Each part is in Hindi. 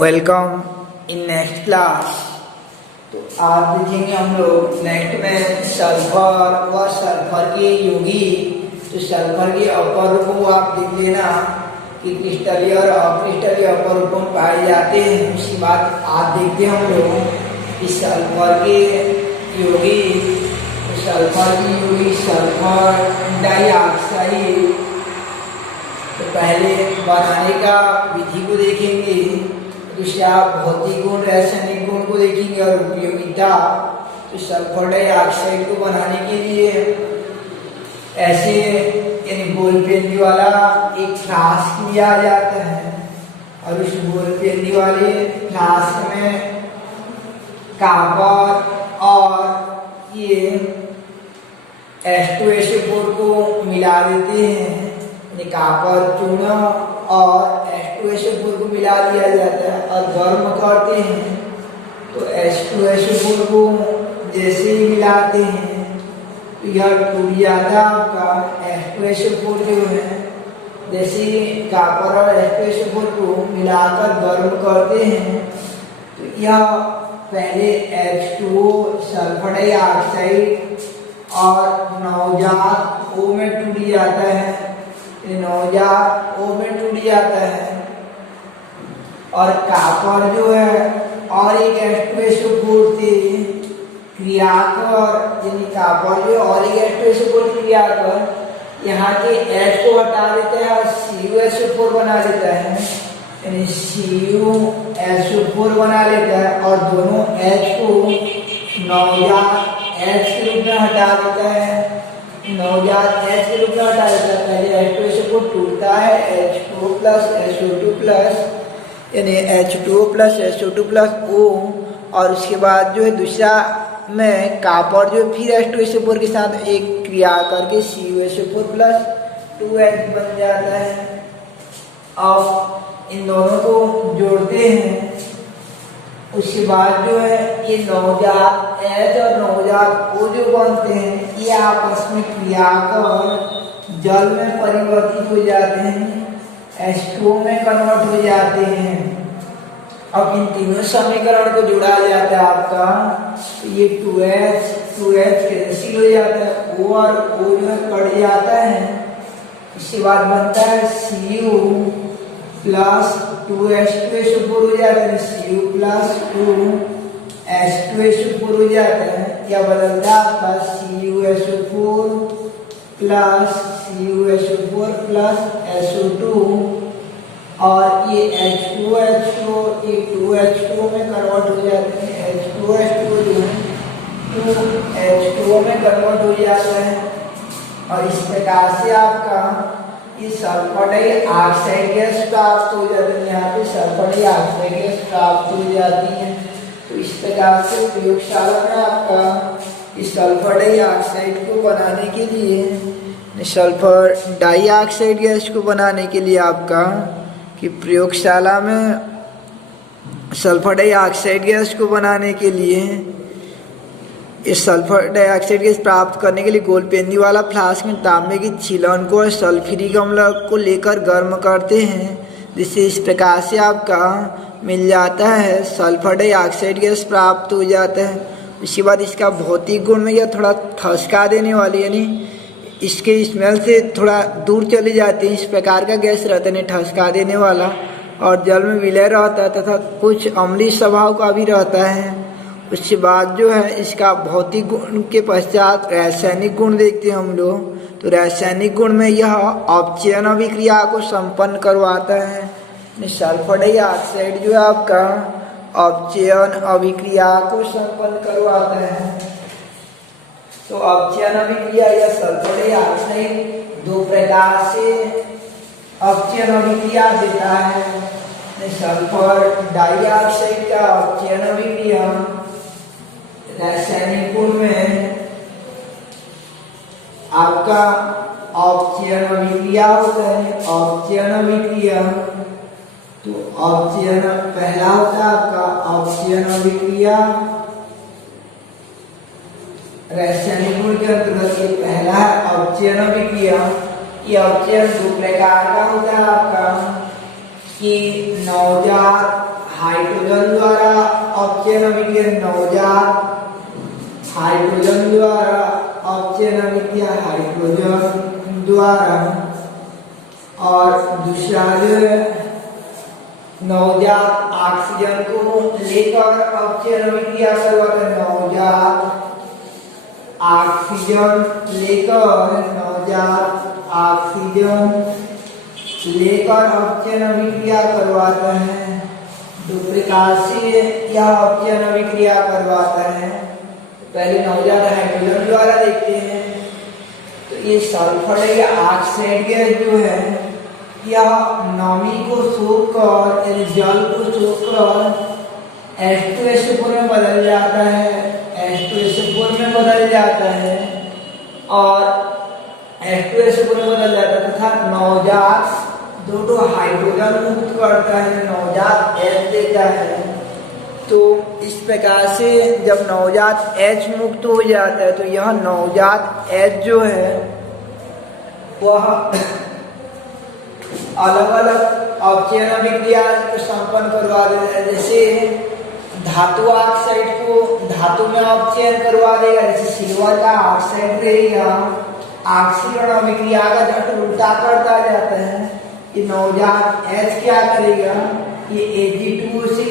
Welcome in next class. तो आज देखेंगे हम लोग नेक्स्ट में सल्फर व सल्फर के यौगिक। तो सल्फर के अपर रूप को आप देख लेना कि क्रिस्टलीय और अक्रिस्टलीय अपर रूप में पाए जाते हैं। उसके बाद आज देखते हैं हम लोग कि सल्फर के यौगिक। तो सल्फर की यौगिक सल्फर डाइऑक्साइड। तो पहले बनाने का विधि को देखेंगे, दूसरा भौतिक गुण रासायनिक गुण को देखेंगे और उपयोगिता। तो सल्फर डाइऑक्साइड को बनाने के लिए ऐसे यानी गोल पेंदी वाला एक फ्लास्क लिया जाता है और उस गोल पेंदी वाले फ्लास्क में कॉपर और ये H2SO4 को मिला देते हैं। कॉपर चूना और H2SO4 को मिला दिया जाता है और गर्म करते हैं। तो H2SO4 को जैसे ही मिलाते हैं तो यह टूट जाता है आपका H2SO4 जो है। जैसे ही कॉपर और H2SO4 को मिलाकर गर्म करते हैं तो यह पहले H2O सल्फर डाइऑक्साइड और नवजात O में टूट जाता है। नवजात O में टूट जाता है और कॉपर जो है और एक H2SO4 से क्रिया कर यानी कॉपर जो और एक H2SO4 क्रिया कर यहाँ के H को हटा देता है और CuSO4 बना देता है। यानी CuSO4 बना लेता है और दोनों H को नवजात H के रूप में हटा देता है। नवजात H के रूप में हटा देता है। पहले H2SO4 टूटता है H2O प्लस SO2 प्लस यानी H2O plus SO2 plus O और उसके बाद जो है दूसरा में कॉपर जो फिर H2SO4 के साथ एक क्रिया करके CuSO4 प्लस 2H बन जाता है। अब इन दोनों को जोड़ते हैं। उसके बाद जो है ये नवजात H और नवजात O जो बनते हैं ये आपस में क्रिया कर जल में परिवर्तित हो जाते हैं, H2O में कन्वर्ट हो जाते हैं। अब इन तीनों समीकरण को जोड़ा जाता है आपका। तो ये 2H कैंसिल हो जाता है, O और O जो है कट जाता है। इसके बाद बनता है Cu प्लस 2H2SO4 हो जाता है। Cu प्लस 2H2SO4 हो जाता है। या बदलता है आपका CuSO4 प्लस SO2 और ये H2O ये 2H2O में कन्वर्ट हो जाते हैं। H2O जो है 2H2O में कन्वर्ट हो जाता है और इस प्रकार से आपका ये सल्फर डाइऑक्साइड गैस प्राप्त हो जाती है। यहाँ पे सल्फर डाइऑक्साइड गैस प्राप्त हो जाती है। तो इस प्रकार से प्रयोगशाला में आपका इस सल्फर डाइऑक्साइड को बनाने के लिए सल्फर डाइऑक्साइड गैस को बनाने के लिए आपका कि प्रयोगशाला में सल्फर डाइऑक्साइड गैस को बनाने के लिए इस सल्फर डाइऑक्साइड गैस प्राप्त करने के लिए गोल पेंदी वाला फ्लास्क में तांबे की छीलन को और सल्फ्यूरिक अम्ल को लेकर गर्म करते हैं, जिससे इस प्रकार से आपका मिल जाता है सल्फर डाइऑक्साइड गैस प्राप्त हो जाता है। उसके बाद इसका भौतिक गुण में यह थोड़ा ठसका देने वाली यानी इसके स्मेल से थोड़ा दूर चली जाती है। इस प्रकार का गैस रहता है ठसका देने वाला और जल में विलय रहता है तथा कुछ अम्लीय स्वभाव का भी रहता है। उसके बाद जो है इसका भौतिक गुण के पश्चात रासायनिक गुण देखते हैं हम लोग। तो रासायनिक गुण में यह अपचयन अभिक्रिया को संपन्न करवाता है। सल्फर डाइऑक्साइड जो है आपका अपचयन अभिक्रिया को संपन्न करवाता है। तो अपचयन अभिक्रिया या सल्फर डाइऑक्साइड दो प्रकार से अपचयन अभिक्रिया देता है। सल्फर डाइऑक्साइड का अपचयन अभिक्रिया रासायनिक गुण में आपका अपचयन अभिक्रिया होता है। अपचयन अभिक्रिया तो अपचयन पहला होता है आपका अपचयन अभिक्रिया रासायनिक गुण के अंतर्गत ये पहला है अपचयन अभिक्रिया। ये अपचयन दो प्रकार का होता है आपका कि नवजात हाइड्रोजन द्वारा अपचयन अभिक्रिया नवजात, हाइड्रोजन द्वारा अपचयन अभिक्रिया हाइड्रोजन द्वारा, और दूसरा जो है नवजात ऑक्सीजन को लेकर अपचयन अभिक्रिया करवाते हैं, नवजात ऑक्सीजन लेकर, नवजात ऑक्सीजन लेकर अपचयन अभिक्रिया करवाते हैं। दो प्रकार से यह अपचयन अभिक्रिया करवाता है। पहले नवजात हाइड्रोजन द्वारा देखते हैं। तो ये सल्फर या ऑक्साइड गैस जो है यह नमी को सोख कर यानी जल को सोख कर H2SO4 में बदल जाता है, H2SO4 में बदल जाता है और H2SO4 में बदल जाता है तथा नवजात दो हाइड्रोजन मुक्त करता है, नवजात H देता है। तो इस प्रकार से जब नवजात H मुक्त हो जाता है तो यह नवजात H जो है वह अलग अलग अपचयन अभिक्रिया को संपन्न करवा देता है। जैसे धातु ऑक्साइड को धातु में अपचयन करवा देगा, जैसे सिल्वर का ऑक्साइड रहेगा, ऑक्सीकरण अभिक्रिया का जब उल्टा करता जाता है। ये नवजात H क्या करेगा, ये Ag2 से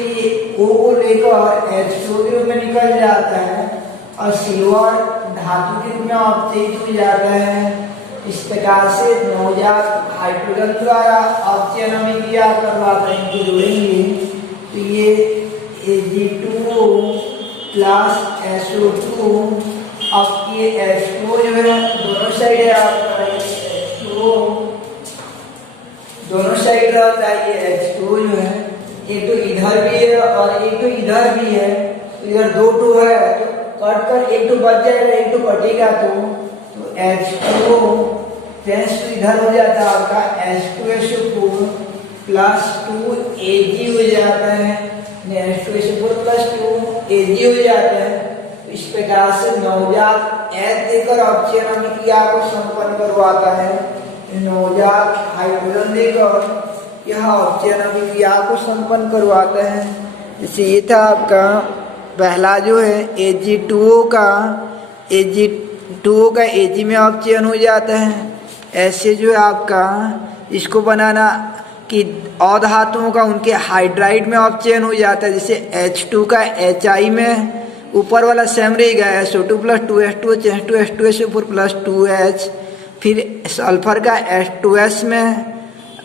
O को लेकर H2 के रूप में निकल जाता है और सिल्वर धातु के रूप में अपचयित हो जाता है। इस प्रकार से नवजात हाइड्रोजन द्वारा अपचयन अभिक्रिया करवाते हैं। इनको जोड़ेंगे तो ये Ag2 प्लस SO2, अब ये H2 जो है दोनों साइड है आपका, H2 दोनों साइड रहता है। ये H2 जो है एक तो इधर भी है और एक तो इधर भी है, तो इधर दो टू है तो कट कर एक टू बच जाएगा, एक टू कटेगा तो H2 टेंस टू इधर हो जाता है आपका H2SO4 प्लस 2 Ag हो जाता है, H2SO4 प्लस 2 Ag हो जाता है। तो इस प्रकार से नवजात H देकर अपचयन अभिक्रिया को संपन्न करवाता है। नवजात हाइड्रोजन देकर यह अपचयन अभिक्रिया को संपन्न करवाता है। जैसे ये था आपका पहला जो है Ag2O का Ag में अपचयन हो जाता है। ऐसे जो है आपका इसको बनाना कि अधातुओं का उनके हाइड्राइड में अपचयन हो जाता है। जैसे H2 का Hi में ऊपर वाला सेम रहेगा, SO2 plus 2H2 H2SO4 plus 2H। फिर सल्फर का H2S में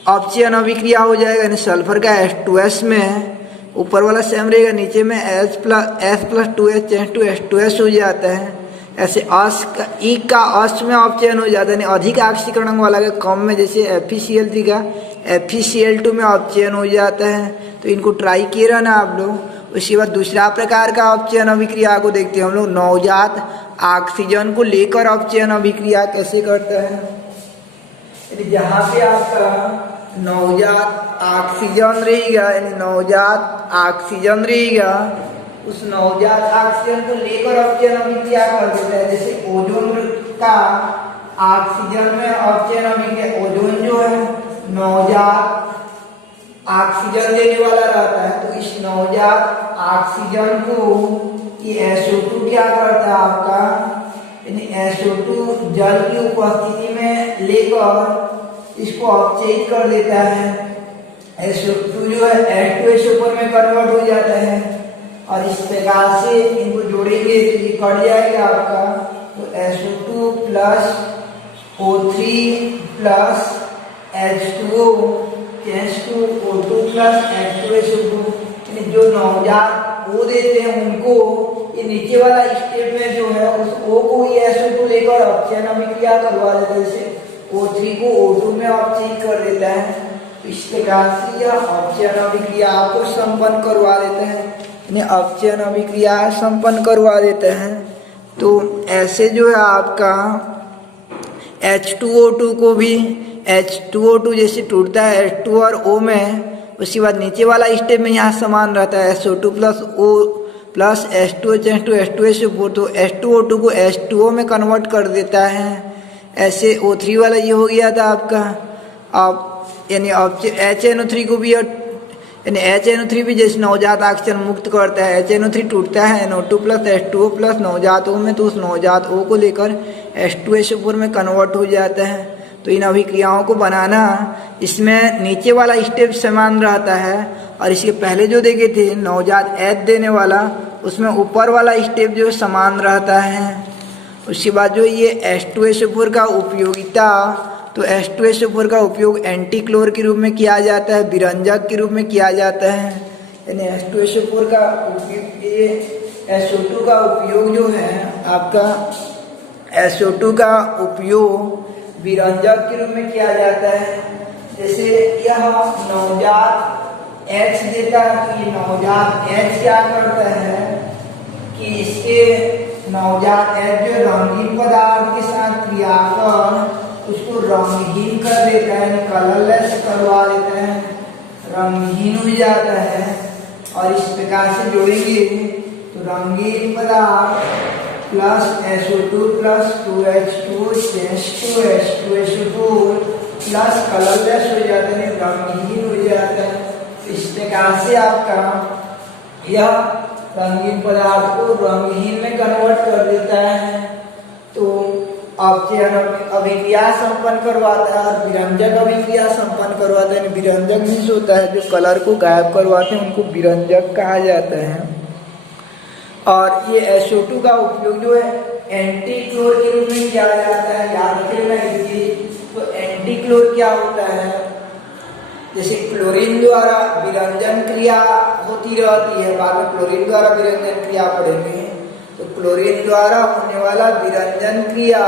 अपचयन अभिक्रिया हो जाएगा, यानी सल्फर का H2S में ऊपर वाला सेम रहेगा, नीचे में S प्लस 2H H2S हो जाता है। ऐसे अस का ई का अस में अपचयन हो जाता है, यानी अधिक ऑक्सीकरण वाला के कम में, जैसे FeCl3 का FeCl2 में अपचयन हो जाता है। तो इनको ट्राई किए रहना आप लोग। उसके बाद दूसरा प्रकार का अपचयन अभिक्रिया को देखते हैं हम लोग, नवजात ऑक्सीजन को लेकर अपचयन अभिक्रिया कैसे करता है। यदि जहाँ पे आपका नवजात ऑक्सीजन रहेगा, यानी नवजात ऑक्सीजन रहेगा, उस नवजात ऑक्सीजन को लेकर अपचयन अभिक्रिया कर देता है। जैसे ओजोन का ऑक्सीजन में अपचयन अभिक्रिया, ओजोन जो है नवजात ऑक्सीजन देने वाला रहता है, तो इस नवजात ऑक्सीजन को ये SO2 क्या करता है आपका, यानी SO2 जल की उपस्थिति में लेकर इसको अपचयित कर देता है। SO2 जो है H2SO4 में कन्वर्ट हो जाता है और इस प्रकार से इनको जोड़ेंगे तो ये कट जाएगा आपका। तो SO2 plus O3 plus H2O O2 plus H2SO4, यानी जो नवजात O देते हैं उनको ये नीचे वाला स्टेप में जो है उस O को ये SO2 लेकर अपचयन अभिक्रिया करवा देता है। जैसे O3 को O2 में अपचयित कर देता है। तो इस प्रकार से यह अपचयन अभिक्रिया को संपन्न करवा देता है, यानी अपचयन अभिक्रिया संपन्न करवा देते हैं। तो ऐसे जो है आपका H2O2 को भी H2O2 जैसे टूटता है H2 और O में, उसके बाद नीचे वाला स्टेप में यहाँ समान रहता है SO2 plus O plus H2H H2SO4, तो H2O2 को H2O में कन्वर्ट कर देता है। ऐसे O3 वाला ये हो गया था आपका। अब यानी HNO3 को भी यानी HNO3 भी जैसे नवजात ऑक्सीजन मुक्त करता है, HNO3 टूटता है NO2 प्लस H2O प्लस नवजात O में, तो उस नवजात O को लेकर H2SO4 में कन्वर्ट हो जाता है। तो इन अभिक्रियाओं को बनाना, इसमें नीचे वाला स्टेप समान रहता है और इसके पहले जो देखे थे नवजात H देने वाला, उसमें ऊपर वाला स्टेप जो समान रहता है। उसके बाद जो ये H2SO4 का उपयोगिता, तो H2SO4 का उपयोग एंटीक्लोर के रूप में किया जाता है, विरंजक के रूप में किया जाता है। यानी H2SO4 का उपयोग, ये SO2 का उपयोग जो है आपका, SO2 का उपयोग विरंजक के रूप में किया जाता है। जैसे यह नवजात H देता है, तो ये नवजात H क्या करता है कि इसके नवजात H जो रंगीन पदार्थ के साथ क्रिया कर उसको रंगहीन कर देता है, कलरलेस करवा देता है, रंगहीन हो जाता है। और इस प्रकार से जोड़ेंगे तो रंगीन पदार्थ plus SO2 plus 2H2 H2SO4 plus colourless हो जाता है, रंगहीन हो जाता है। इस प्रकार से आपका यह रंगीन पदार्थ को रंगहीन में कन्वर्ट कर देता है। तो अपचयन अभिक्रिया संपन्न करवाता है और विरंजक अभिक्रिया संपन्न करवाता है। विरंजक मीन्स होता है जो कलर को गायब करवाते हैं, उनको विरंजक कहा जाता है। और ये SO2 का उपयोग जो है एंटीक्लोर के रूप में किया जाता है। याद रखिएगा ये, तो एंटीक्लोर क्या होता है, जैसे क्लोरीन द्वारा विरंजन क्रिया होती रहती है, बाद में क्लोरीन द्वारा विरंजन क्रिया पढ़ेंगे। तो क्लोरीन द्वारा होने वाला विरंजन क्रिया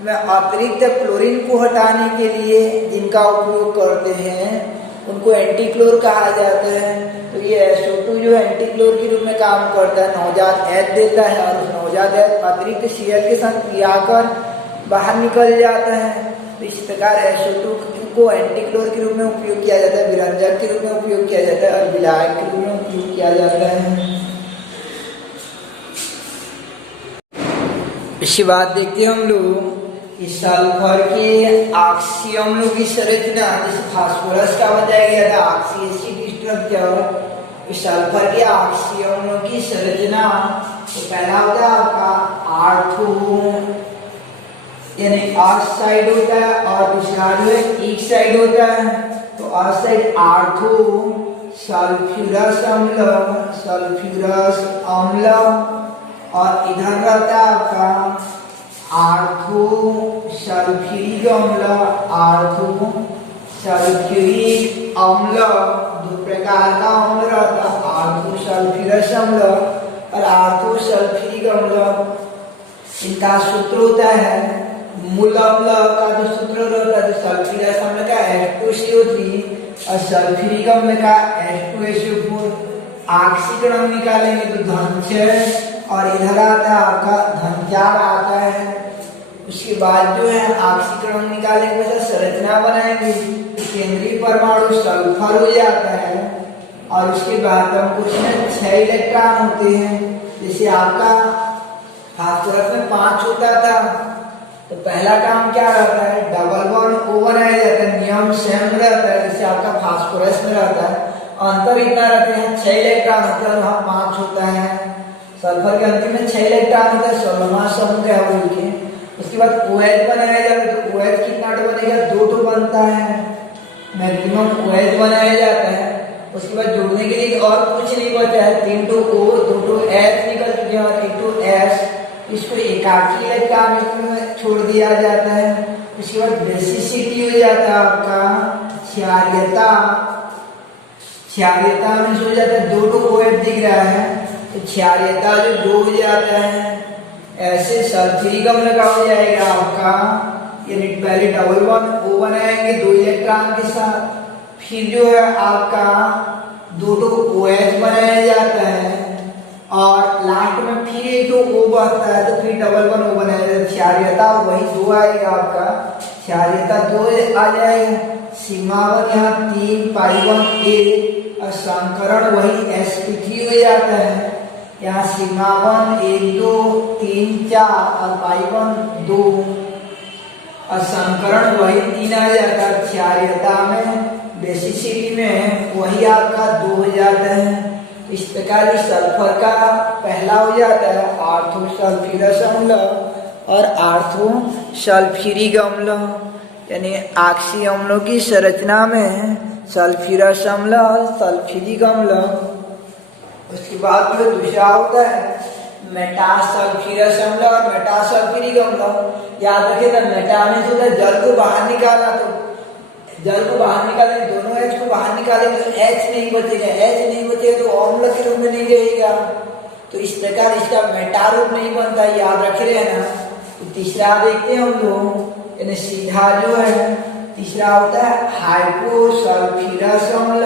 में अतिरिक्त क्लोरीन को हटाने के लिए जिनका उपयोग करते हैं उनको एंटीक्लोर कहा जाता है। तो ये SO2 जो एंटीक्लोर के रूप में काम करता है, नवजात H देता है और उस नवजात H अतिरिक्त Cl के साथ क्रिया कर बाहर निकल जाता है। तो इस प्रकार SO2 को एंटीक्लोर के रूप में उपयोग किया जाता है, विरंजक के रूप में उपयोग किया जाता है और विलायक के रूप में उपयोग किया जाता है। इसके बाद देखते हैं हम लोग इस सल्फर के ऑक्सी अम्लों की संरचना। जैसे फास्फोरस का बताया गया था ऑक्सी एसिड स्ट्रक्चर, इस सल्फर के ऑक्सी अम्लों की संरचना। तो पहला होता है आपका आर्थो, यानी अर्थ साइड होता है और दूसरा जो है ईक साइड होता है। तो अर्थ साइड आर्थो सल्फ्यूरस अम्ल, सल्फ्यूरस अम्ल, और इधर रहता है आपका आर्थो सल्फ्यूरिक अम्ल, आर्थो सल्फ्यूरिक अम्ल। दो प्रकार का अम्ल रहता है, आर्थो सल्फ्यूरस अम्ल और आर्थो सल्फ्यूरिक अम्ल। इनका सूत्र होता है, मूल अम्ल का जो सूत्र रहता है, तो सल्फ्यूरस अम्ल का H2CO3 और सल्फ्यूरिक अम्ल का H2SO4। ऑक्सीकरण निकालेंगे तो धन 6 और इधर आता है आपका धन 4 आता है। उसके बाद जो है ऑक्सीकरण निकालेंगे तो संरचना बनाएंगे, तो केंद्रीय परमाणु सल्फर हो जाता है और उसके बाद हमको इसमें 6 इलेक्ट्रॉन होते हैं। जैसे आपका फास्फोरस में 5 होता था, तो पहला काम क्या रहता है, डबल बॉन्ड O बनाया जाता है, नियम सेम रहता है जैसे आपका फास्फोरस में रहता है। अंतर इतना रहते हैं 6 इलेक्ट्रॉन होता है और वहाँ 5 होता है। सल्फर के अंतिम में 6 इलेक्ट्रॉन होता है, 16वां समूह है वो के। उसके बाद OH बनाया जाता है, तो OH कितना बनेगा, 2 बनता है, मैक्सिमम OH बनाया जाता है। उसके बाद जोड़ने के लिए और कुछ नहीं बचा है, 3 O 2 H निकल चुके हैं और 1 S। इसको एकाकी इलेक्ट्रॉन में छोड़ दिया जाता है। उसके बाद बेसिसिटी हो जाता है आपका क्षारीयता, क्षारीयता में हो जाता है 2 OH दिख रहा है, तो क्षारीयता जो 2 हो जाता है। ऐसे सल्फ्यूरिक अम्ल का हो जाएगा आपका, यानी पहले डबल बॉन्ड O बनाएंगे 2 इलेक्ट्रॉन के साथ, फिर जो है आपका 2 OH बनाया जाता है और लास्ट में फिर 1 O बनता है, तो फिर डबल बॉन्ड O बनाया जाता है। क्षारीयता वही 2 आएगा आपका, क्षारीयता 2 आ जाएगा। सीमा बन यहाँ 3 पाई बॉन्ड A और संकरण वही sp3 हो जाता है। यहाँ सीमा 1 1 2 3 4 और पाई बॉन्ड 2 और संकरण वही 3 आ जाता है। क्षारीयता में बेसिसिटी में वही आपका 2 हो जाता है। इस प्रकार सल्फर का पहला हो जाता है ऑर्थोसल्फ्यूरस अम्ल और ऑर्थोसल्फ्यूरिक अम्ल, यानी ऑक्सी अम्लों की संरचना में सल्फ्यूरस अम्ल और सल्फ्यूरिक अम्ल। उसके बाद जो दूसरा होता है मेटासल्फ्यूरस अम्ल और मेटासल्फ्यूरिक अम्ल। याद रखिएगा, मेटा में जो है जल को बाहर निकालना, तो जल को बाहर निकालेंगे, दोनों H को बाहर निकालेंगे तो H नहीं बचेगा, H नहीं बचेगा तो अम्ल के रूप में नहीं रहेगा। तो इस प्रकार इसका मेटा रूप नहीं बनता, याद रख रहे हैं ना। तो तीसरा देखते हैं हम लोग, यानी सीधा जो है तीसरा होता है हाइपोसल्फ्यूरस अम्ल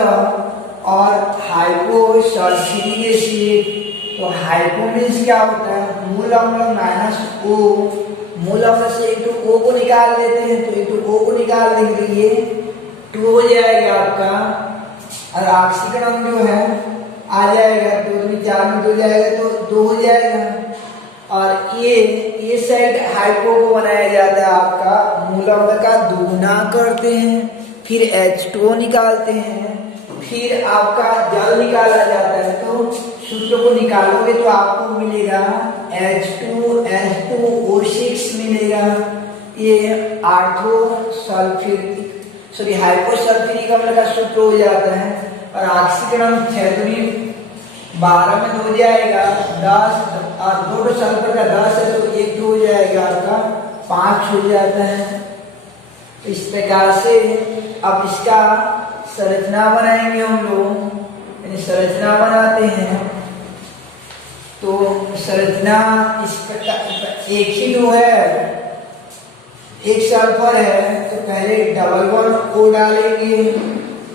और हाइपोसल्फ्यूरिक एसिड। तो हाइपो मीन्स क्या होता है, मूल अम्ल माइनस O, मूल अम्ल से एक O को निकाल देते हैं, तो एक O को निकाल देंगे तो ये 2 हो जाएगा आपका, और ऑक्सीजन अम्ल जो है आ जाएगा 2 में 4 में 2 जाएगा तो 2 हो जाएगा। और ये साइड हाइपो को बनाया जाता है आपका, मूल अम्ल का दुगुना करते हैं, फिर H2O निकालते हैं, फिर आपका जल निकाला जाता है। तो सूत्र को निकालोगे तो आपको मिलेगा H2SO6 मिलेगा। ये हाइपोसल्फ्यूरिक अम्ल का सूत्र हो जाता है। और ऑक्सीजन 6×12 में 2 जाएगा 10, और 2 सल्फर का 10 है तो 1 हो जाएगा आपका 5 हो जाता है। इस प्रकार से अब इसका संरचना बनाएंगे हम लोग, यानी संरचना बनाते हैं। तो संरचना इस प्रकार एक ही जो है, एक सल्फर है तो पहले डबल बॉन्ड O डालेंगे,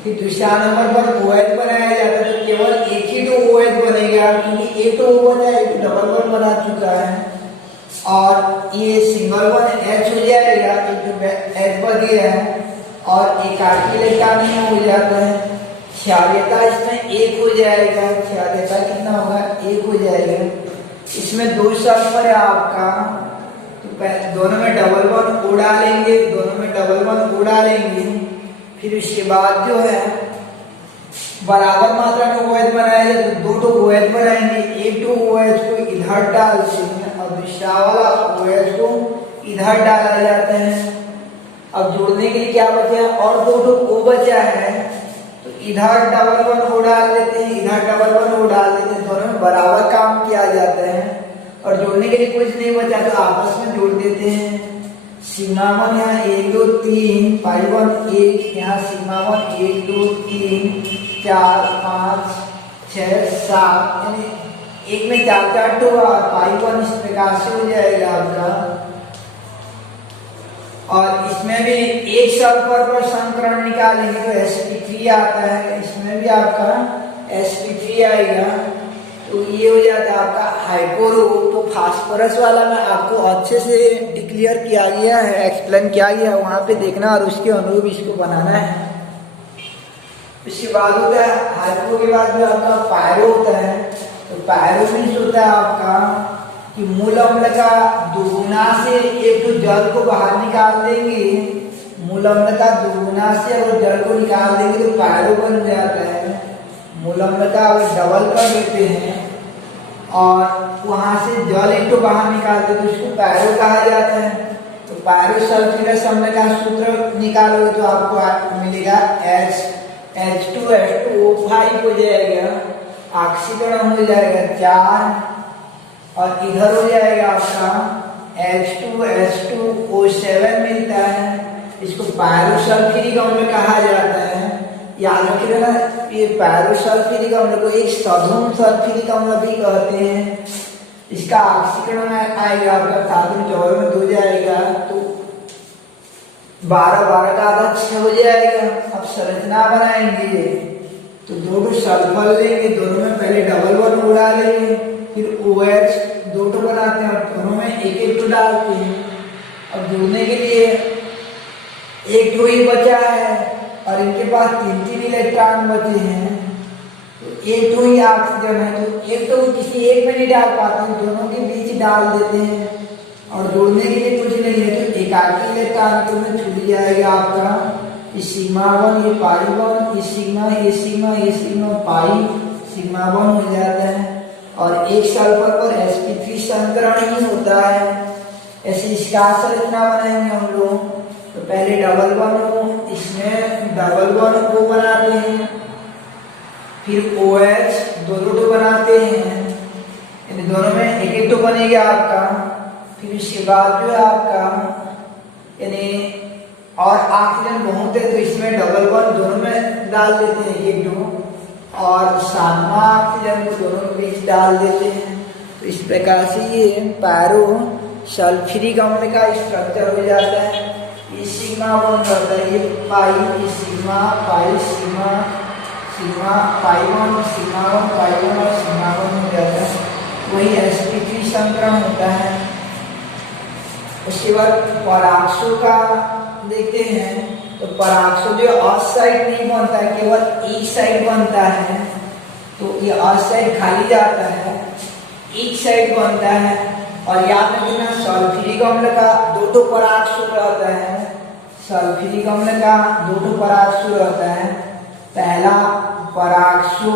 फिर दूसरा नंबर पर OH बनाया जाता है तो केवल एक ही तो OH बनेगा, क्योंकि एक तो O बना है, एक डबल बॉन्ड बना चुका है। और ये सिंगल बॉन्ड H हो जाएगा, एक तो H बन गया है, और एकाकी इलेक्ट्रॉन हो जाता है। क्षारीयता इसमें 1 हो जाएगा, क्षारीयता कितना होगा 1 हो जाएगा। इसमें 2 सल्फर है आपका, तो दोनों में डबल बॉन्ड O डालेंगे, दोनों में डबल बॉन्ड O डालेंगे। फिर उसके बाद जो है बराबर मात्रा में OH बनाया जाए तो 2 OH बनाएंगे, एक OH को इधर डालते हैं और दूसरा वाला OH को इधर डाला जाता है। अब जोड़ने के लिए क्या बचा है, और 2 O बचा है, तो इधर डबल बॉन्ड O डाल देते हैं, इधर डबल बॉन्ड O डाल देते हैं, दोनों में बराबर काम किया जाता है। और जोड़ने के लिए कुछ नहीं बचा तो आपस में जोड़ देते हैं। सिग्मा 1 यहाँ 1 2 3, पाई 1 1, यहाँ सिग्मा 1 1 2 3 4 5 6 7, यानी एक में 4 4 टू, और पाई 1 इस प्रकार से हो जाएगा आपका। और इसमें भी एक सल्फर पर संकरण निकालेंगे तो sp3 आता है, इसमें भी आपका sp3 आएगा। तो ये हो जाता है आपका हाइपोरो। तो फास्फोरस वाला में आपको अच्छे से डिक्लेयर किया गया है, एक्सप्लेन किया गया है, वहां पे देखना और उसके अनुरूप इसको बनाना है। इसके बाद होता है हाइपो के बाद भी आपका पायरो होता है। तो पायरो मीन्स होता है आपका कि मूल अम्ल का दुगुना से एक तो जल को बाहर निकाल देंगे, मूल अम्ल का दुगुना से अगर जल को निकाल देंगे तो पायरो बन जाता है। मूल अम्ल का अगर डबल कर देते हैं और वहां से जल एक तो बाहर निकालते तो उसको पायरो कहा जाता है। तो पायरोसल्फ्यूरस अम्ल का सूत्र निकालोगे तो आपको मिलेगा H2SO5 हो जाएगा, ऑक्सीकरण हो जाएगा 4, और इधर हो जाएगा आपका H2SO7 मिलता है। इसको पायरोसल्फ्यूरिक अम्ल कहा जाता है। याद रखिएगा ना, ये पायरोसल्फ्यूरिक अम्ल को एक सधुम सल्फ्यूरिक अम्ल भी कहते हैं। इसका ऑक्सीकरण आएगा आपका 7 में 4 में 2 जाएगा, तो 12 12 का आधा 6 हो जाएगा। अब संरचना बनाएंगे तो 2 सल्फर लेंगे, दोनों में पहले डबल बॉन्ड उड़ा लेंगे, फिर OH 2 बनाते हैं और दोनों में एक एक डालते हैं। अब जोड़ने के लिए एक ही बचा है और इनके पास 3 इलेक्ट्रॉन बचे हैं, तो एक ही ऑक्सीजन है, तो एक तो किसी एक में नहीं डाल पाते, दोनों के बीच डाल देते हैं। और जोड़ने के लिए कुछ नहीं है तो एकाकी इलेक्ट्रॉन में छूट जाएगा आपका ये सिग्मा 1 ये पाई 1 ये सिग्मा ये सिग्मा ये सिग्मा पाई सिग्मा 1 हो जाता है। और एक सल्फर पर sp3 संकरण ही होता है। ऐसे इसका संरचना बनाएंगे हम लोग। तो पहले डबल बॉन्ड इसमें डबल बॉन्ड को बनाते हैं, फिर OH दो बनाते हैं, इन दोनों में एक एक तो बनेगा आपका। फिर उसके बाद जो है आपका यानी और ऑक्सीजन बहुत है तो इसमें डबल बॉन्ड दोनों में डाल देते हैं एक दो, और सातवां ऑक्सीजन को दोनों के बीच डाल देते हैं। तो इस प्रकार से ये पैरो सल्फ्यूरिक अम्ल का स्ट्रक्चर हो जाता है। ये सिग्मा बॉन्ड रहता है, ये पाई ये sigma pi sigma sigma pi bond sigma bond pi bond और सिग्मा बॉन्ड हो जाता है। वही sp3 संकरण होता है। उसके बाद पराक्सो का देखते हैं। तो पराक्सो जो अस साइड नहीं बनता है, केवल एक साइड बनता है। तो ये अस साइड खाली जाता है, एक साइड बनता है। और याद रखना सल्फ्यूरिक अम्ल का दो पराक्सो रहता है। सल्फ्यूरिक अम्ल का दो पराक्सो रहता है। पहला पराक्सो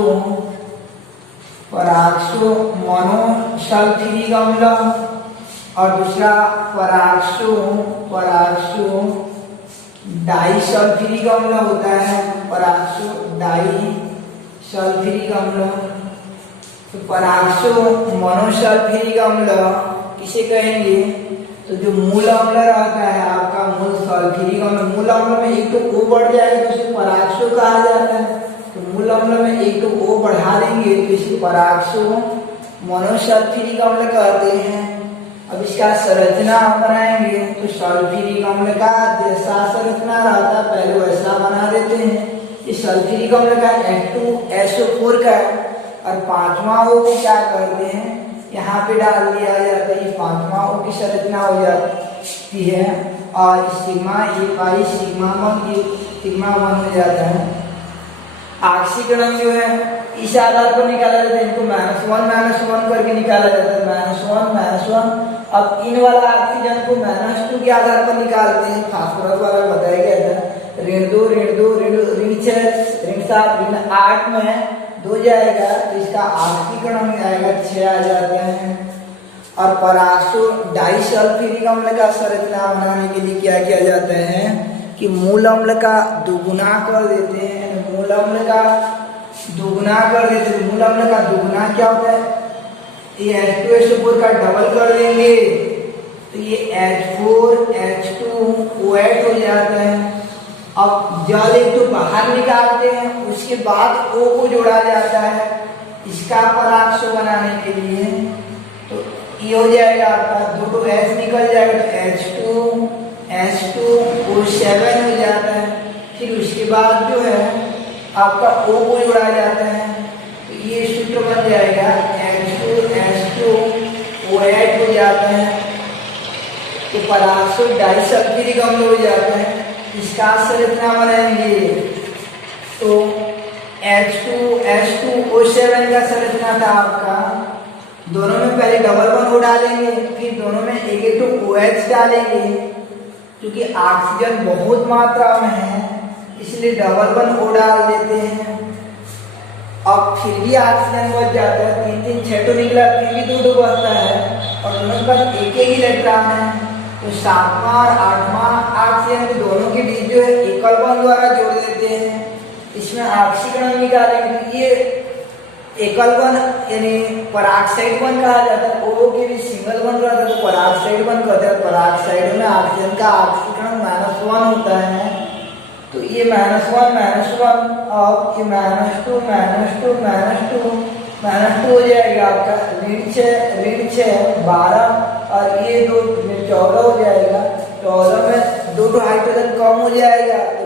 मोनोसल्फ्यूरिक अम्ल और दूसरा पराक्सो डाइसल्फ्यूरिक अम्ल होता है। पराक्सो डाइसल्फ्यूरिक अम्ल। तो पराक्सो मोनोसल्फ्यूरिक अम्ल किसे कहेंगे? तो जो मूल अम्ल रहता है आपका मूल सल्फ्यूरिक अम्ल, मूल अम्ल में एक तो O बढ़ जाएगा तो इसे पराक्सो कहा जाता है। तो मूल अम्ल में एक तो O बढ़ा देंगे तो इसे पराक्सो मोनोसल्फ्यूरिक अम्ल कहते हैं। अब इसका संरचना हम बनाएंगे तो सल्फ्यूरिक अम्ल का जैसा संरचना रहता है पहले वैसा बना देते हैं। इस सल्फ्यूरिक अम्ल का H2SO4 का और पांचवा O को क्या करते हैं यहाँ पे डाल दिया जाता है। ये पांचवा O की संरचना हो जाती है और सिग्मा ये पाई सिग्मा 1 हो जाता है। ऑक्सीकरण जो है इस आधार पर निकाला जाता है, इनको -1 करके निकाला जाता है। -1 अब इन वाला ऑक्सीजन को -2 के आधार पर निकालते हैं। फास्फोरस वाला बताया गया था ऋण 2 ऋण 6 ऋण 7 ऋण 8 में 2 जाएगा तो इसका ऑक्सीकरण में आएगा 6 आ जाते हैं। और पराक्सो डाइसल्फ्यूरिक अम्ल का संरचना बनाने के लिए क्या किया जाता है कि मूल अम्ल का दुगुना कर देते हैं। मूल अम्ल का दुगुना कर देते हैं। मूल अम्ल का दुगुना क्या होता है? ये H2SO4 का डबल कर देंगे तो ये H4H2O8 हो जाता है। अब जल एक तो बाहर निकालते हैं, उसके बाद O को जोड़ा जाता है इसका पराक्सो बनाने के लिए। तो ये हो जाएगा आपका दो H निकल जाएगा तो H2O7 हो जाता है। फिर उसके बाद जो है आपका O को जोड़ा जाता है तो ये सूत्र बन जाएगा H2SO8 हो जाता है। तो पराक्सो डाइसल्फ्यूरिक अम्ल हो जाता है। इसका संरचना बनाएंगे तो H2SO7 का संरचना था आपका। दोनों में पहले डबल बॉन्ड डालेंगे, फिर दोनों में एक एक तो OH डालेंगे। क्योंकि ऑक्सीजन बहुत मात्रा में है इसलिए डबल बॉन्ड डाल देते हैं। अब फिर भी ऑक्सीजन बच जाता है, 3 6 तो निकला फिर भी 2 बचता है और दोनों के पास एक ही इलेक्ट्रॉन है। तो 7वां और 8वां ऑक्सीजन के दोनों के बीच जो है एकल बॉन्ड द्वारा जोड़ देते हैं। इसमें ऑक्सीकरण निकालेंगे तो ये एकल बॉन्ड यानी पराक्साइड बॉन्ड कहा जाता है। O के भी सिंगल बॉन्ड रहता है तो पराक्साइड बॉन्ड कहते हैं। पराक्साइड में ऑक्सीजन का ऑक्सीकरण -1 होता है। तो ये -1 अब ये -2 हो जाएगा आपका ऋण 6 12 और ये 2 14 हो जाएगा। 14 में 2 हाइड्रोजन कम हो जाएगा तो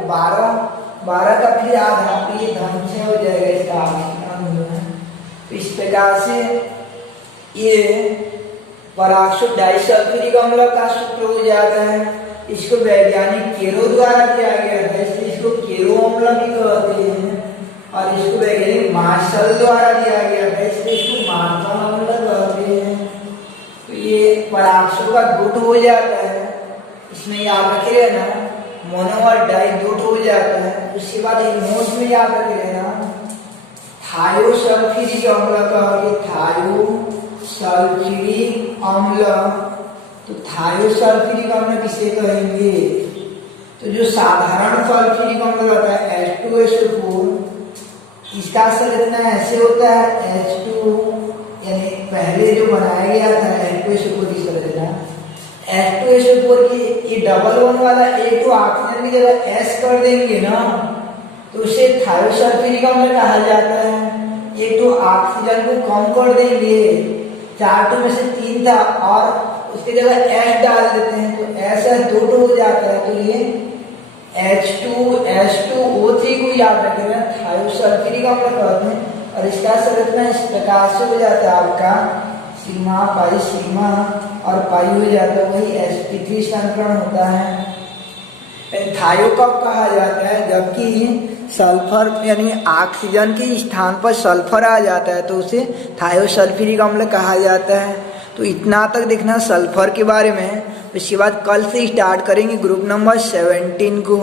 12 का फिर आधा तो ये धन 6 हो जाएगा इसका ऑक्सीकरण जो है। तो इस प्रकार से ये पराक्सो डाइसल्फ्यूरिक अम्ल का सूत्र हो जाता है। इसको वैज्ञानिक केरो द्वारा किया गया था इसलिए इसको केरो अम्ल भी कहते हैं। और इसको वैज्ञानिक मार्शल द्वारा दिया गया था इसलिए इसको मार्शल अम्ल कहते हैं। तो ये पराक्सो का गुट हो जाता है। इसमें याद रखिए ना मोनो और डाई दो हो जाता है। उसके बाद एक नोट में याद रख लेना, थायोसल्फ्यूरिक अम्ल कहोगे, थायोसल्फ्यूरिक अम्ल। तो थायोसल्फ्यूरिक अम्ल किसे कहेंगे? तो जो साधारण सल्फ्यूरिक अम्ल रहता है H2SO4, इसका संरचना ऐसे होता है H2, यानी पहले जो बनाया गया था H2SO4 की संरचना, H2SO4 की ये डबल वन वाला एक तो ऑक्सीजन की जगह S कर देंगे ना, तो उसे थायोसल्फ्यूरिक अम्ल कहा जाता है। एक तो ऑक्सीजन को कम कर देंगे, 4 में से 3 था और उसकी जगह S डाल देते हैं, तो S दो हो जाता है। तो ये H2SO3 को याद रखेगा, थायोसल्फ्यूरिक अम्ल कहते हैं। और इसका संरचना इस प्रकार से हो जाता है आपका सिग्मा पाई सिग्मा और पाई हो जाता है, वही sp3 संकरण होता है। थायो कब कहा जाता है? जबकि सल्फर यानी ऑक्सीजन के स्थान पर सल्फर आ जाता है, तो उसे थायोसल्फ्यूरिक अम्ल कहा जाता है। तो इतना तक देखना सल्फर के बारे में। उसके बाद कल से स्टार्ट करेंगे ग्रुप नंबर 17 को।